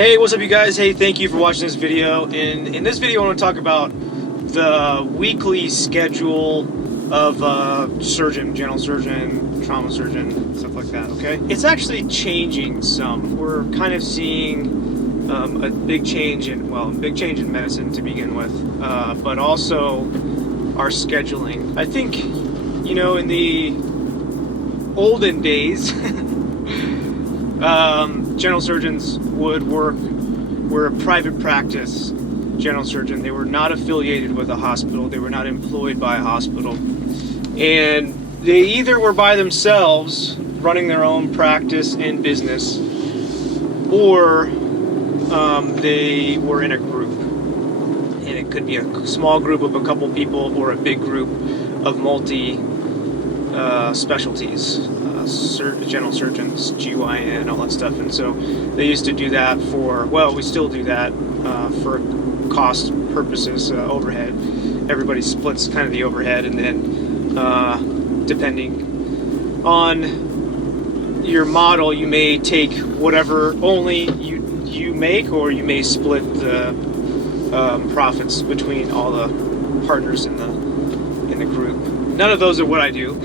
Hey, what's up you guys? Hey, thank you for watching this video. In this video I want to talk about the weekly schedule of surgeon, general surgeon, trauma surgeon, stuff like that, okay? It's actually changing some. We're kind of seeing a big change in medicine to begin with, but also our scheduling. I think, you know, in the olden days, general surgeons were a private practice general surgeon. They were not affiliated with a hospital. They were not employed by a hospital. And they either were by themselves running their own practice and business, or they were in a group. And it could be a small group of a couple people or a big group of multi-specialties. General surgeons, GYN, all that stuff. And so they used to do that we still do that for cost purposes, overhead. Everybody splits kind of the overhead, and then depending on your model, you may take whatever only you make, or you may split the profits between all the partners in the group. None of those are what I do.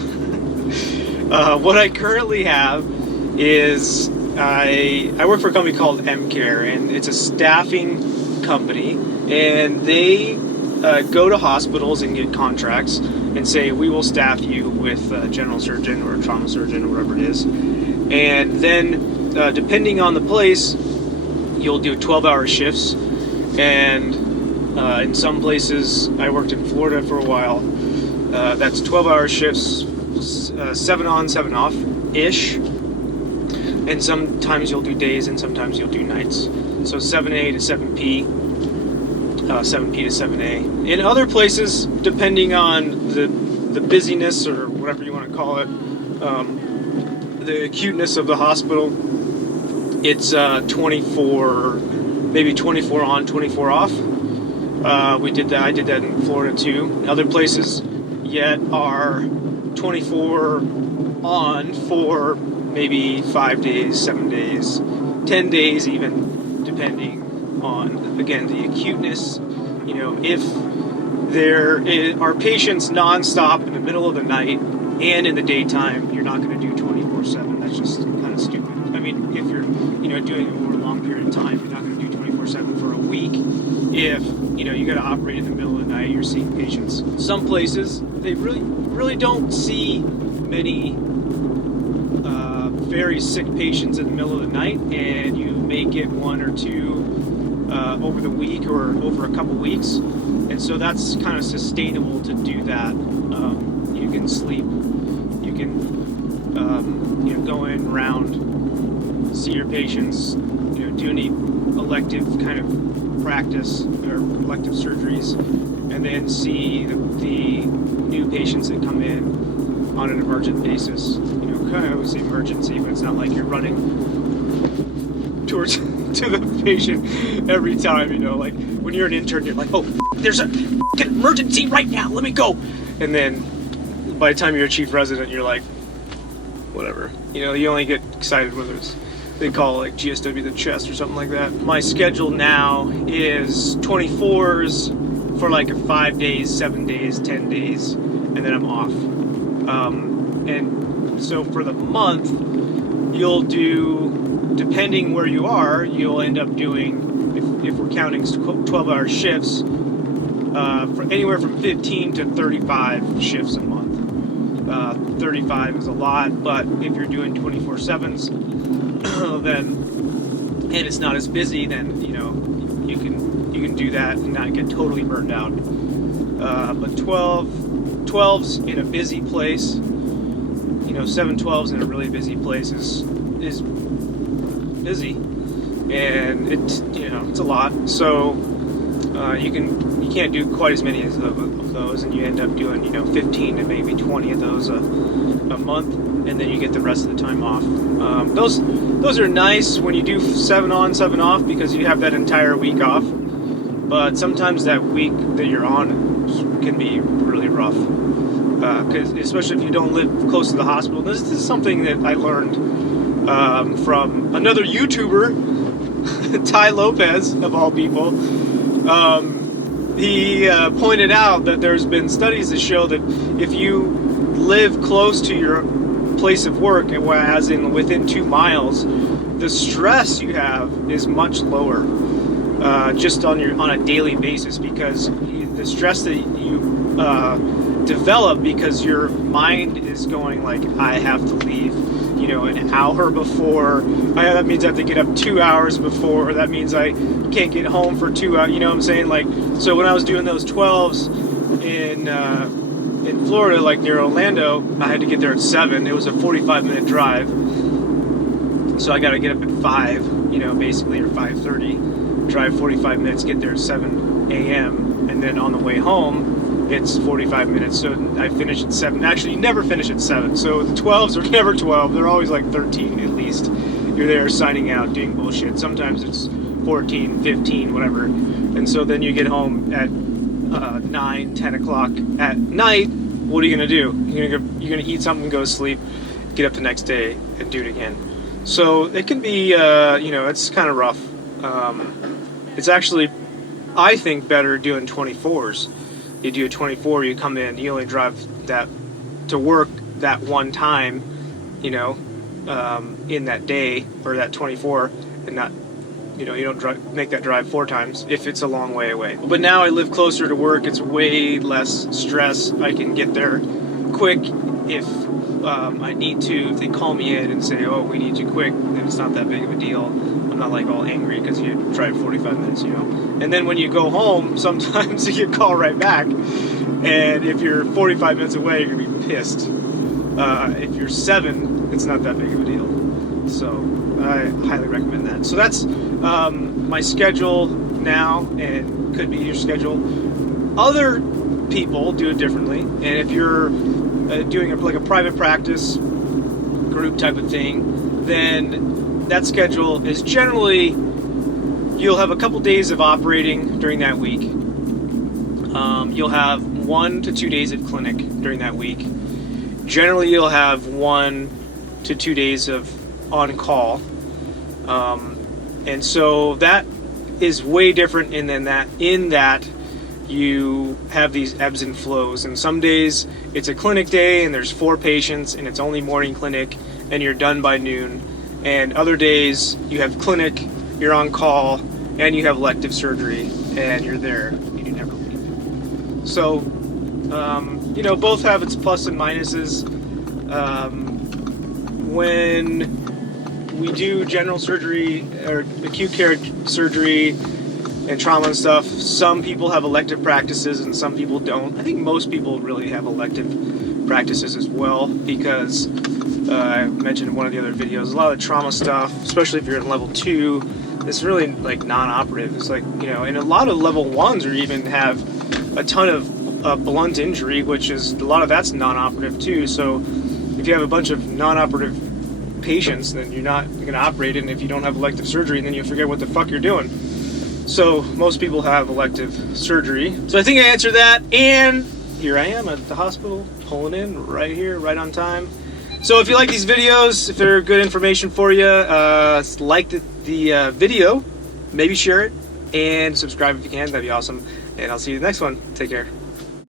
What I currently have is I work for a company called MCare, and it's a staffing company, and they go to hospitals and get contracts and say, we will staff you with a general surgeon or a trauma surgeon or whatever it is. And then depending on the place, you'll do 12-hour shifts. And in some places, I worked in Florida for a while, that's 12-hour shifts, 7 on, 7 off ish, and sometimes you'll do days and sometimes you'll do nights. So 7A to 7P, 7P to 7A. In other places, depending on the busyness or whatever you want to call it, the acuteness of the hospital, it's 24, maybe 24 on, 24 off. I did that in Florida too. Other places yet are 24 on for maybe 5 days, 7 days, 10 days even, depending on, again, the acuteness. You know, if there are patients nonstop in the middle of the night and in the daytime, you're not going to do 24/7. That's just kind of stupid. I mean, if you're, doing it over a long period of time, you're not going to do 24/7 for a week. If, you got to operate in the middle of the night, you're seeing patients. Some places, they really don't see many very sick patients in the middle of the night, and you may get 1 or 2 over the week or over a couple weeks, and so that's kind of sustainable to do that. You can sleep, you can go in, round, see your patients, do any elective kind of practice or elective surgeries, and then see the new patients that come in on an emergent basis. I always say emergency, but it's not like you're running towards to the patient every time. Like when you're an intern, you're like, oh, there's a emergency right now, let me go. And then by the time you're a chief resident, you're like, whatever. You only get excited whether they call it like GSW the chest or something like that. My schedule now is 24s for like 5 days, 7 days, 10 days, and then I'm off. And so for the month, you'll do, depending where you are, you'll end up doing, if we're counting 12-hour shifts, for anywhere from 15 to 35 shifts a month. 35 is a lot, but if you're doing 24/7s, then, and it's not as busy, then you can do that and not get totally burned out. But 12s in a busy place, 7/12s in a really busy place is busy, and it's a lot. So you can't do quite as many of those, and you end up doing 15 to maybe 20 of those a month, and then you get the rest of the time off. Those are nice when you do 7 on, 7 off, because you have that entire week off. But sometimes that week that you're on can be really rough, because especially if you don't live close to the hospital. This is something that I learned from another YouTuber Ty Lopez, of all people, he pointed out that there's been studies that show that if you live close to your place of work, as in within 2 miles, the stress you have is much lower, just on a daily basis, because the stress that you develop, because your mind is going like, I have to leave, you know, an hour before. That means I have to get up 2 hours before. That means I can't get home for 2 hours. You know what I'm saying? Like, so when I was doing those 12s in Florida, like near Orlando, I had to get there at 7. It was a 45-minute drive. So I got to get up at 5, you know, basically, or 5:30. Drive 45 minutes, get there at 7 a.m. And then on the way home, it's 45 minutes. So I finish at 7. Actually, you never finish at 7. So the 12s are never 12. They're always like 13 at least. You're there signing out, doing bullshit. Sometimes it's 14, 15, whatever. And so then you get home at 9, 10 o'clock at night. What are you going to do? You're going to eat something, go to sleep, get up the next day, and do it again. So it can be, you know, it's kind of rough. It's actually, I think, better doing 24s. You do a 24, you come in, you only drive that to work that one time, you know, in that day, or that 24, and not, you know, you don't make that drive 4 times if it's a long way away. But now I live closer to work, it's way less stress. I can get there quick if I need to. If they call me in and say, oh, we need you quick, then it's not that big of a deal. I'm not like all angry because you drive 45 minutes, you know. And then when you go home, sometimes you get called right back. And if you're 45 minutes away, you're going to be pissed. If you're 7, it's not that big of a deal. So I highly recommend that. So that's my schedule now, and could be your schedule. Other people do it differently. And if you're doing like a private practice group type of thing, then that schedule is generally, you'll have a couple days of operating during that week. You'll have 1 to 2 days of clinic during that week. Generally, you'll have 1 to 2 days of on-call. And so that is way different in that you have these ebbs and flows. And some days it's a clinic day and there's 4 patients and it's only morning clinic and you're done by noon. And other days you have clinic, you're on call, and you have elective surgery, and you're there, and you never leave. So, you know, both have its plus and minuses. When we do general surgery or acute care surgery and trauma and stuff, some people have elective practices and some people don't. I think most people really have elective practices as well, because I mentioned in one of the other videos, a lot of the trauma stuff, especially if you're in level 2, it's really like non-operative. It's like, you know, and a lot of level 1s or even have a ton of blunt injury, which is, a lot of that's non-operative too. So if you have a bunch of non-operative patients, then you're not going to operate it, and if you don't have elective surgery, then you'll forget what the fuck you're doing. So most people have elective surgery. So I think I answered that, and here I am at the hospital, pulling in right here, right on time. So if you like these videos, if they're good information for you, like the video, maybe share it, and subscribe if you can. That'd be awesome. And I'll see you in the next one. Take care.